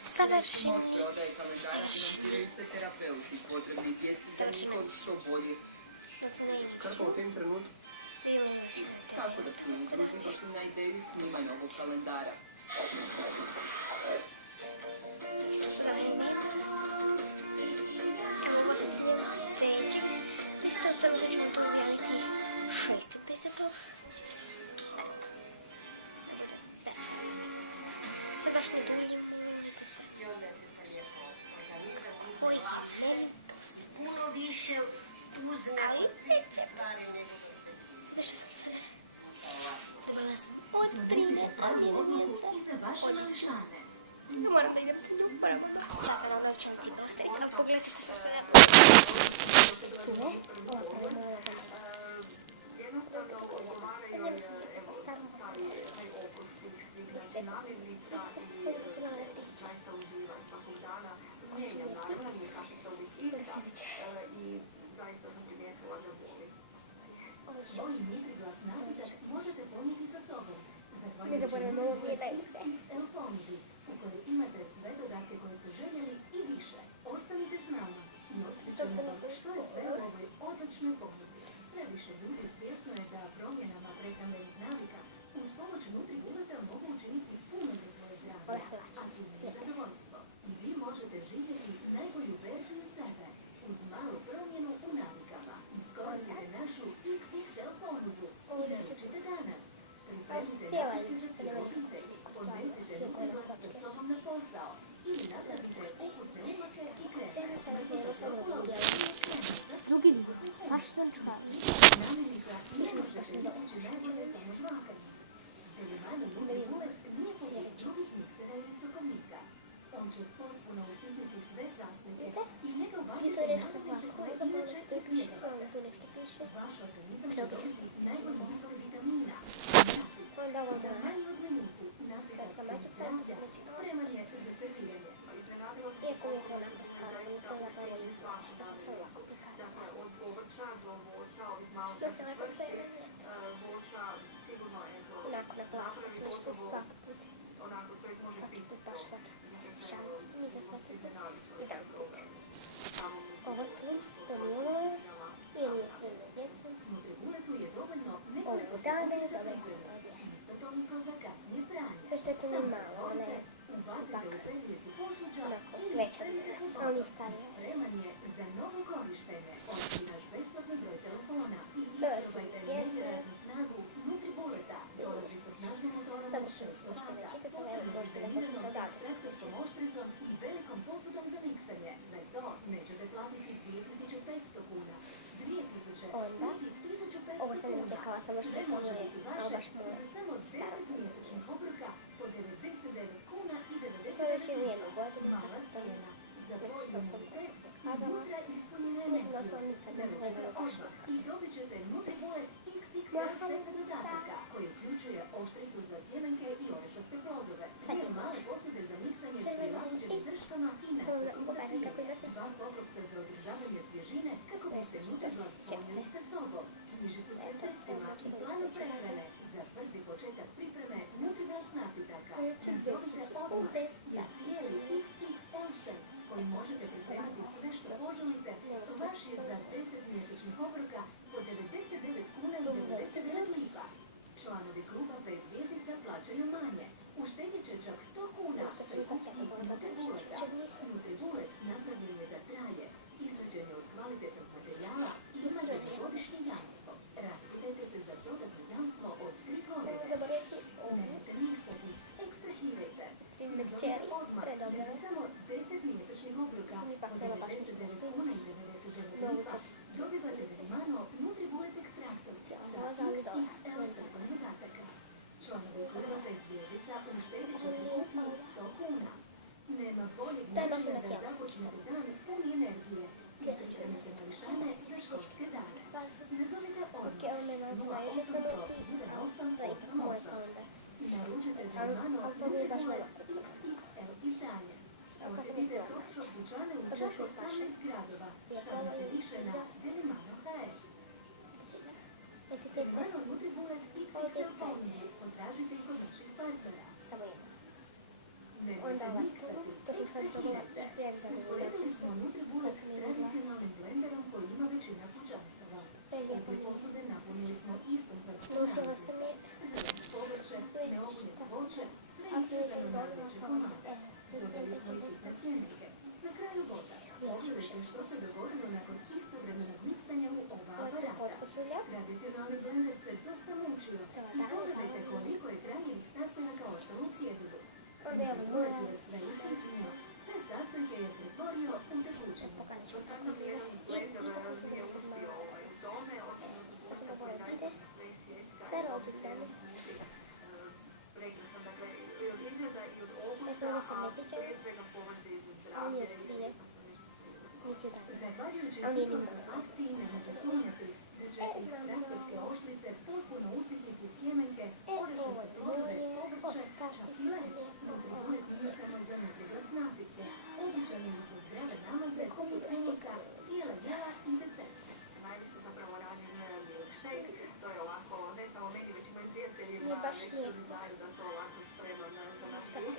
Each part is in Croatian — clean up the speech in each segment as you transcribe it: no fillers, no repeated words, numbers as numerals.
Savršeni. Kako u tim trenutku? Kako da smo družni došli na ideju snimanja ovog kalendara? Zašto se da ime? Evo pozitivno treći. Mislite ostavno da ćemo to objaviti 6.10. Se baš ne duljim, vidite sve. Oj, lentost. Puno više uzme od svih stvari nego što se Sada što sam sada? Dobila sam od 13 od mjeseca. Moram da idem do uporabu. Sada nam da ću vam ti dostaviti da pogledati što sam sve ne zaboravim, ovo mi je najljepše. Imate sve dodatke koje ste željeli i više. Ostanite s nama i otkrićemo što je sve u ovoj odličnoj ponudi. Sve više ljudi svjesno je da promjenama prehrambenih navika uz pomoć Nutribuleta mogu učiniti puno za svoje zdravlje, a i za zadovoljstvo. I vi možete živjeti najbolju verziju sebe uz malu promjenu u navikama. Iskoristite našu XXL ponudu i naručite danas. Pripremite navike za cijelu obitelj. Odnesite Nutribuleta sa sobom na posao ili napravite ukusne umake i kreme. Drugi dio, faštančka. Mislim se baš ne zove. Delimani Nutribulet nije poput drugih miksera ili sokovnika. On će potpuno usitniti sve sastojke i njega ubaciti To je nešto ovako, zapravo tu piše, tu nešto piše. Vaš organizam će dobiti najbolji izvor vitamina. Onda ovo Za da manju od minutu napravite koncentracija spreman je za serviranje. iako mi je to onako staro, mi to zapravo im da sam se ovako prikazala. Da se ovako premanje. Onako na plaću, nešto svaki put. Svaki put, baš svaki put. Šalim se, nisam svaki put. Jedan put. Ovo tu, to mi ovo je. Nije nije sve na djecom. Nutribuletu je dovoljno Ovo dane, dobro ja sam to odjela. toliko za kasnije pranje. To što je to mi malo, ona je Ubacite u perlijetu posuđa onako ili veća od mene, a on je stariji. spreman je za novo korištenje. Ostavi naš besplatni broj telefona i To je sve isprobajte djece. nevjerojatnu snagu Nutribuleta. Dolazi sa snažnim motorom Dobro od što 600 nisam što ne vata, čitati, ali evo možete da počnete odavde. traktorskom oštricom i velikom posudom za miksanje. Sve to nećete platiti 2500 kuna. 2000 Onda, niti 1500 ovo sam ne kuna. čekala, samo što Sve to može je biti malo vaše baš moje za samo staro. 10 mjesečnih obroka po 99 kuna i To je već 99 i jednu godinu, mala tako da cijena. Za nešto tvoj sam imunitet i pokazala. unutra ispunjene Mislim da energije. sam nikad ne Naručite gledala baš odmah makar. i dobit ćete Nutribulet XXL set dodataka koji uključuje oštricu za sjemenke i orešaste plodove. Sad Dvije je male posude za miksanje s Crveno prilagođenim i drškama i samo da nasutom za pokažem kako pive. ima srce. 2 poklopca za održavanje svježine kako biste Nutriblast ponijeli sa sobom. Knjižicu s receptima i planom prehrane za brzi početak pripreme Nutriblast napitaka. Nazovite odmah za cijeli XXL set s kojim možete pripremiti sve što poželite. Vaš je za 10 mjesečnih obroka po 99 kuna i 99 lipa. Članovi kluba 5 zvjezdica plaćaju manje. Uštedit će čak 100 kuna. To sam ipak ja to bila zapravo što od njih. Nutribulet napravljen je da traje. Izrađen je od kvalitetnog materijala i ima godišnje jamstvo. Raspitajte se za dodatno jamstvo od 3 godine. Zaboraviti ovu. Nemojte miksati, ekstrahirajte. Trim večeri, predobro. Za samo 10 mjesečnih obroka Sam ipak po htjela baš nešto 99 kuna i 99 Novu lipa crticu. dobivate Delimano Nutribulet ekstraktor Cijela sa voza, ali dole. XXL setom dodataka. Članovi kluba 5 zvjezdica uštedit ćete kupnju 100 kuna. Nema boljeg To je načina nošena da tijela. započnete dan puni energije. Pripremite mališane za školske dane. Nazovite Ok, odmah on me nazvaje, že sam leti, to je ipak moj pa onda. Naručite Ali Delimano to bi baš Nutribulet malo. XXL izdanje. Ako sam Posjetite je Top Shop dućane u To čak baš uvijek paše. 18 gradova. Ja Saznate probam više na za... Delimano.hr. Eti te pa, Delimano Nutribulet XXL ponudi. Potražite ih kod naših partnera. samo jedno. Nemojte Onda Ovo sam je povrće, već neoguljeno tako. voće, sve Ako idem iscrpano na dobro, veće pa komade. to je Dodali smo i dosta. sitne sjemenke. Na kraju voda. Pogledajte što se dogodilo nakon istovremenog miksanja u oba Ovo je to aparata. potkošulja. Tradicionalni blender se dosta mučio. I pogledajte koliko je krajnjih sastojaka ostalo u cjedilu. Onda je ovo Uvijek moja. je sve usitnio. Sve sastojke je pretvorio u tekućinu. Pokazat ću potkošulja. I tako se da sad malo. To ćemo dole ide. Sad ovdje dane. Dakle, ovo se ne sjećam. On je svinje. Niti dan. Zahvaljujući A on je ni sigurnoj moj. akciji nemojte sumnjati da će ekstraktorske oštrice potpuno usitniti sjemenke, Ovo orešnice, je plodove, moje. povrće, Odstaviti čak i sve led. lijepo Nutribulet nije samo za nutriglas napitke. Običan je za zdrave namaze, poput humusa, cijela jela i desert. Najviše zapravo radim milkshake, to je ovako, ne samo meni, već i mojim prijateljima, Nije baš već lijepo. ljudi znaju da to ovako spremam za naš put.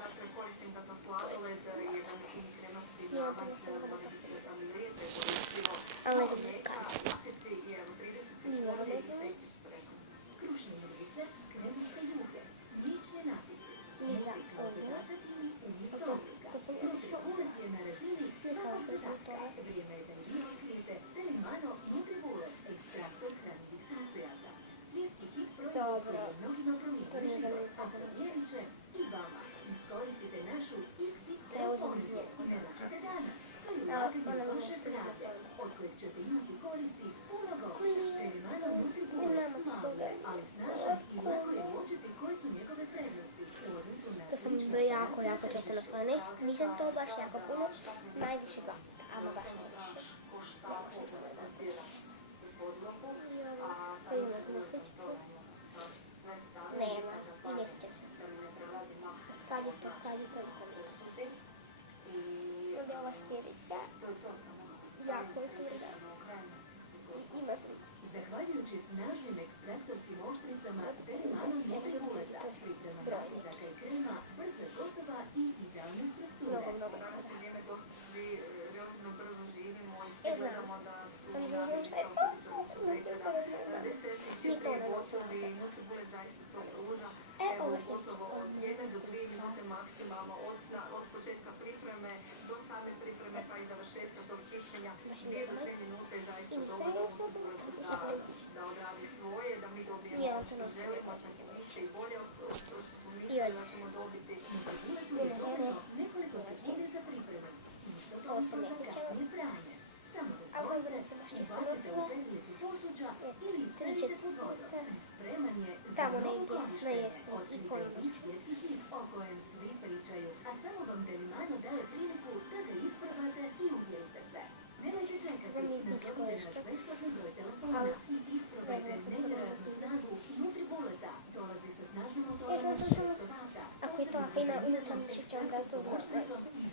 Dakle, koristim dakle sladoled, jedan sin kremasti Ja, namak, to nešto može dobro. biti amilete, koristimo Ali ne znam mlijeka, kako. paketi i evo 30 Ni ovo ne sekundi znam. i steći spremam. Krušne mrvice, kremiste juhe, mliječne napice, Ni za smuti kao ovo. dodatak ili umjesto To- oblika. to sam išla Nutribulet je na razini Slikala svakog sam se u zadatka. tome. Vrijeme je da i vi otkrijete Telimano Nutribulet, ekstraktor hranivih sastojaka. Svjetski hit proizvod Dobro. koji je mnogima To nije promijenio za život, mene, to a za mene. promijenit će i vama. Iskoristite našu XXL Evo uzmem ponudu. snijeg. Ne račite danas. To je Evo, ulaganje ona u mi vaše nešto uzme zdravlje, ponudu. od kojeg ćete imati koristi puno Koji godine. je? Telimano Nutribulet, Nema mali, toga. ali snažan i lako je uočiti koje su njegove prednosti u odnosu na To sam slične jako često nosila. Nisam to baš jako puno. Najviše 2 puta, ama baš najviše. Najviše samo 1 puta. I ovo, to ima neku sličicu. Nema, i ne sjećam se. Kad je to, Onda je ova sljedeća. Jako je tvrda. I ima sličicu. Zahvaljujući snažnim ekstraktorskim oštricama, Telimano Nutribuleta priprema napitak i krema, brzo je gotova i idealne strukture. Mnogo je Danas tvrda. je vrijeme dok svi relativno brzo živimo i E, svi znam. gledamo da Sam su ne znam šta je to. Ni to ne nosim. Nutribulet zaista to pruža. E, Evo, ovo se gotovo od 1 do 3 minute maksimalno od početka pripreme do same pripreme pa i završetka tog čišćenja. 2 do 3 minute zaista dovoljno da odradi svoje, da mi dobijemo Ja, to što nosim. želimo, čak i više i bolje od što smo I mislili ovdje. da ćemo dobiti. Nutribuletu Ne, je ne, dovoljno ne. nekoliko sekundi za pripremu. Isto Ovo kao sam za ja sjećala. kasnije pranje. Samo A ovo je razvolite, recimo što sam ubacite u nosila. perilicu posuđa ili Tri, stavite četiri pod vodom. puta. I spreman je za Tamo novo negdje, na korištenje. jesen i Otkrite ponovo. i svjetski hit o kojem svi pričaju, a samo vam Telimano daje priliku da ga isprobate i uvjerite se. Nemojte čekati, Da mi izdići nazovite naš korištenje. besplatni broj telefona Ali, i isprobajte ne znam, sad nevjerojatnu to snagu Nutribuleta. Dolazi sa snažnim E, motorom znam, od znam, 600 vata. Ako je to ako ima unutarnji šišća, onda to znam.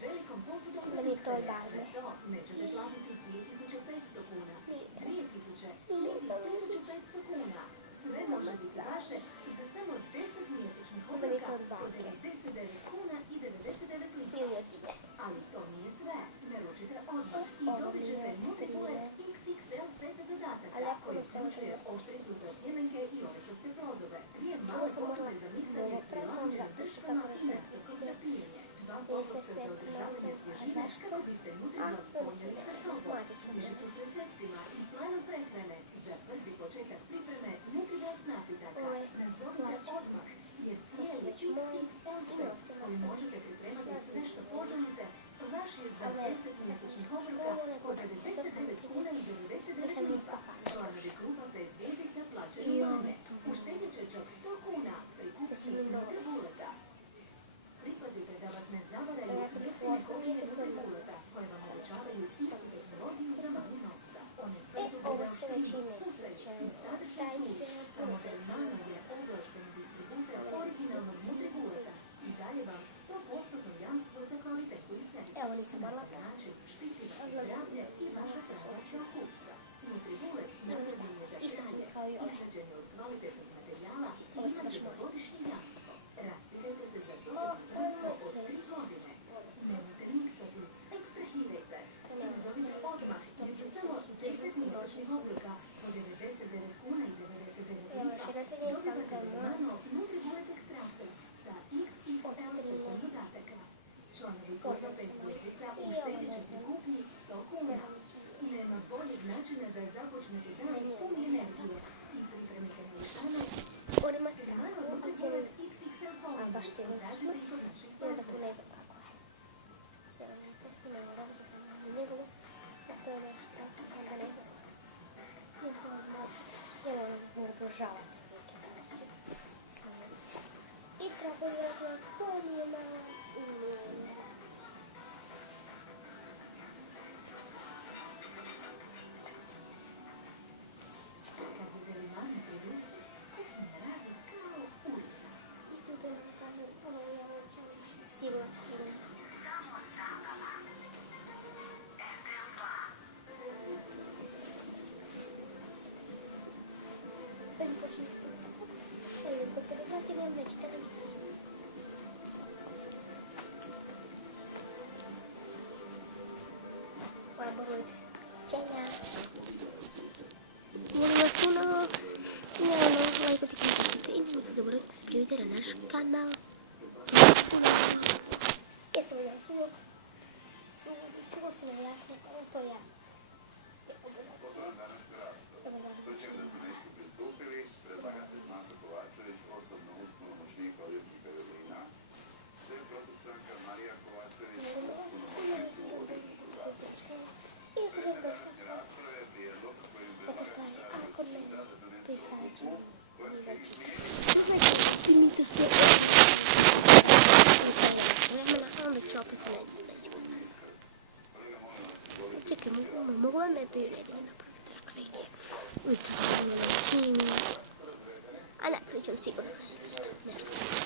Velikom posudom Da mi je to za barve. to nećete platiti 2500 kuna. Nije. 2000 Nije ili to 1500 kuna. Sve može biti vaše za samo 10 mjesečnih Onda mi je obroka to od po banke. 99 kuna i 99 I lipa. uvijek ide. Ali to nije sve. Naručite odmah i Ovo dobit mi ćete je Nutribulet strine. XXL set Ali dodataka ako koji mi se može uključuje nositi. oštricu za sjemenke i orešaste plodove. Dvije Ovo male sam morala posude za micanje ovo s premom prilagođenim zato što vrškama tako i nešto nastavkom se za pijenje. Dva se poklopca sve za održavanje nalazi. A svježine zašto? kako biste A, Nutribullet to ponijeli su sa sobom. mlađi su. Knjižicu s receptima i planom prehrane za brzi početak pripreme Nutribullet napitaka. Ovo je Nazovite mlađi. odmah jer To su cijeli već moji. XXL I set nosim s kojim se. možete pripremati sve što poželite vaš je za Ali, 10 mjesečnih ja sam obroka školu po nego 99 kuna i 99 sam lipa. nisam pametna. Članovi kluba 5 zvjezdica plaćaju I ovo manje. je to. Uštedit će čak 100 kuna pri To su kupnji mi nove. Nutribuleta. Pripazite da vas ne zavaraju Ja sam ih u jeftine 8. kopije mjesecu Nutribuleta koje vam obećavaju istu tehnologiju za manje novca. One E, brzo ovo bude se već i oštriji, ne pucaju sjećaju. i sadrže Taj cud. se Samo ne Telimano je ovlašteni distributer originalnog Nutribuleta i daje vam 100% jamstvo za kvalitetu i servis. Evo, nisam morala. Na taj način štiti vaše Odmah zdravlje i vidim. vaša pravoća kuća. Nutribulet napravljen je za Isto su mi kralje, kao i ove. izrađen je od kvalitetnog materijala i Ovo su ima baš moje. dugogodišnje jamstvo. Raspirajte se za to Oh, to je jamstvo od moje 3 godine. Nemojte miksati, ekstrahirajte. I nazovite odmah jer za samo 10 mjesečnih obroka po 99 kuna i 99 Evo još lipa jedna podržavate neke danas. I treba je da pomijena Kad vidjeli mami produci, kuhinja radi kao ulica. isto da ne kažem, ono ja hoćem sigurno. Prvi počne slušati, ali kod televizije nemam neći televiziju. Moja borujte. Čenja. Molim vas puno, naravno, lajkati, komentirajte i nemojte zaboraviti da se prijavite na naš kanal. Jesam ja svog, čuo si me vjerojatno, ali to ja. Dobar dan. Ti su vremena, onda ću opet neću seći postaviti. Čekaj, mogu vam ne prirediti napraviti tako negdje. Ujutro ćemo na knjimi. A ne, pričam sigurno nešto.